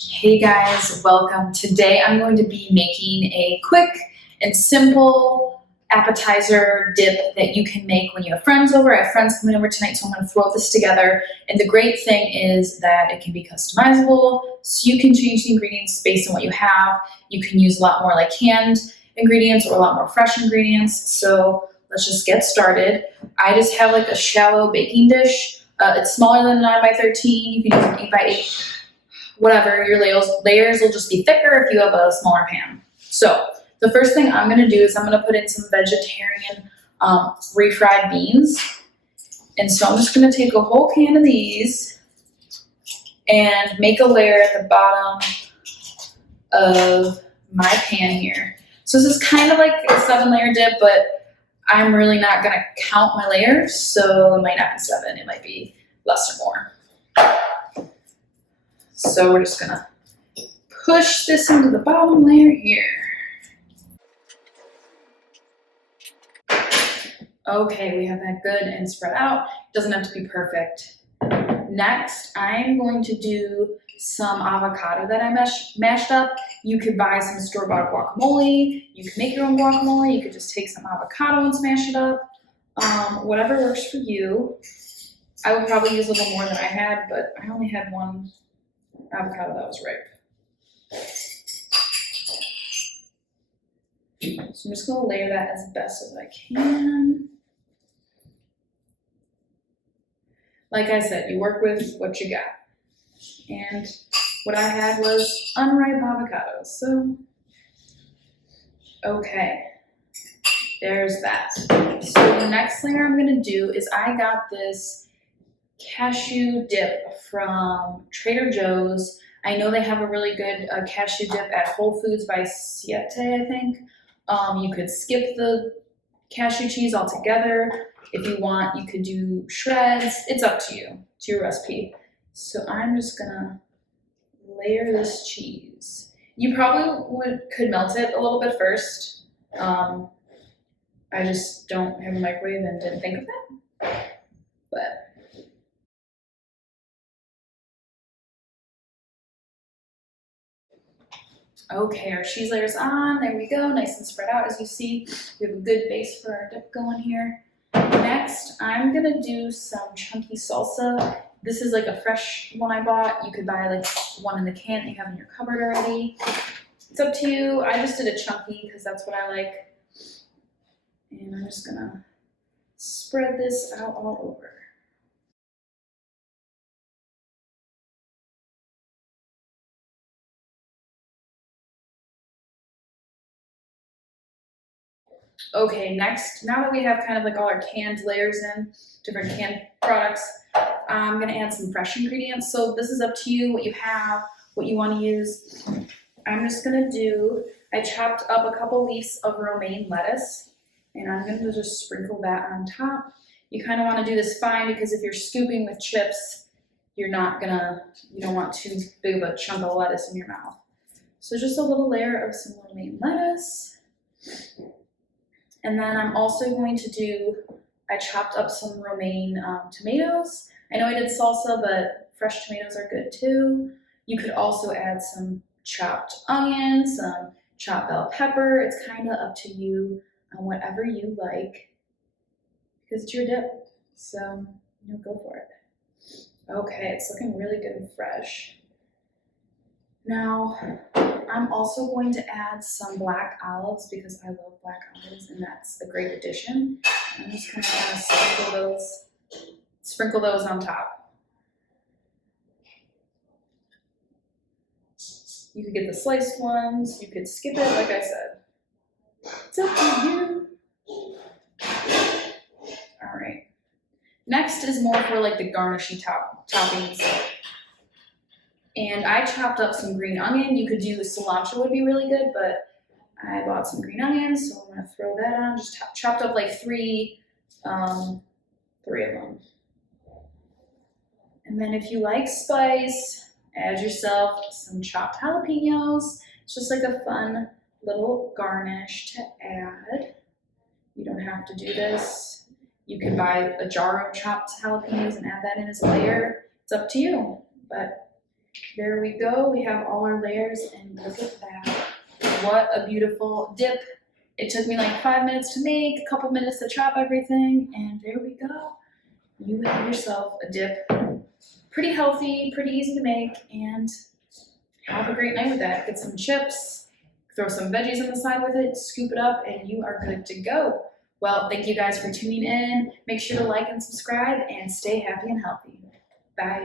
Hey guys, welcome. Today I'm going to be making a quick and simple appetizer dip that you can make when you have friends over. I have friends coming over tonight, so I'm going to throw this together. And the great thing is that it can be customizable, so you can change the ingredients based on what you have. You can use a lot more like canned ingredients or a lot more fresh ingredients. So let's just get started. I just have like a shallow baking dish. It's smaller than a 9 by 13. You can use an 8 by 8. Whatever, your layers will just be thicker if you have a smaller pan. So the first thing I'm gonna do is I'm gonna put in some vegetarian refried beans. And so I'm just gonna take a whole can of these and make a layer at the bottom of my pan here. So this is kind of like a 7-layer dip, but I'm really not gonna count my layers, so it might not be 7, it might be less or more. So we're just gonna push this into the bottom layer here. Okay, we have that good and spread out. Doesn't have to be perfect. Next, I'm going to do some avocado that I mashed up. You could buy some store-bought guacamole. You can make your own guacamole. You could just take some avocado and smash it up. Whatever works for you. I would probably use a little more than I had, but I only had one avocado that was ripe. So I'm just going to layer that as best as I can. Like I said, you work with what you got. And what I had was unripe avocados. So, okay, there's that. So the next thing I'm going to do is I got this cashew dip from Trader Joe's. I know they have a really good cashew dip at Whole Foods by Fiesta, I think. You could skip the cashew cheese altogether. If you want, you could do shreds. It's up to you, to your recipe. So I'm just gonna layer this cheese. You probably could melt it a little bit first. I just don't have a microwave and didn't think of that. But okay, our cheese layer's on. There we go, nice and spread out. As you see, we have a good base for our dip going here. Next, I'm gonna do some chunky salsa. This is like a fresh one I bought. You could buy like one in the can that you have in your cupboard already. It's up to you. I just did a chunky because that's what I like. And I'm just gonna spread this out all over. Okay, next, now that we have kind of like all our canned layers in, different canned products, I'm gonna add some fresh ingredients. So this is up to you, what you have, what you wanna use. I'm just gonna I chopped up a couple leaves of romaine lettuce, and I'm gonna just sprinkle that on top. You kinda wanna do this fine because if you're scooping with chips, you don't want too big of a chunk of lettuce in your mouth. So just a little layer of some romaine lettuce. And then I'm also going to I chopped up some romaine tomatoes. I know I did salsa, but fresh tomatoes are good too. You could also add some chopped onions, some chopped bell pepper. It's kind of up to you on whatever you like because it's your dip. So, go for it. Okay, it's looking really good and fresh. Now, I'm also going to add some black olives because I love black olives and that's a great addition. I'm just gonna kind of sprinkle those on top. You could get the sliced ones, you could skip it, like I said. It's up to you. All right. Next is more for like the garnishy toppings. And I chopped up some green onion. You could do cilantro would be really good, but I bought some green onions, so I'm gonna throw that on. Just chopped up like three of them. And then if you like spice, add yourself some chopped jalapenos. It's just like a fun little garnish to add. You don't have to do this. You can buy a jar of chopped jalapenos and add that in as a layer. It's up to you, but There we go. We have all our layers, and look at that. What a beautiful dip. It took me like 5 minutes to make, a couple minutes to chop everything, and there we go. You have yourself a dip. Pretty healthy, pretty easy to make, and have a great night with that. Get some chips, throw some veggies on the side with it, scoop it up, and you are good to go. Well, thank you guys for tuning in. Make sure to like and subscribe, and stay happy and healthy. Bye.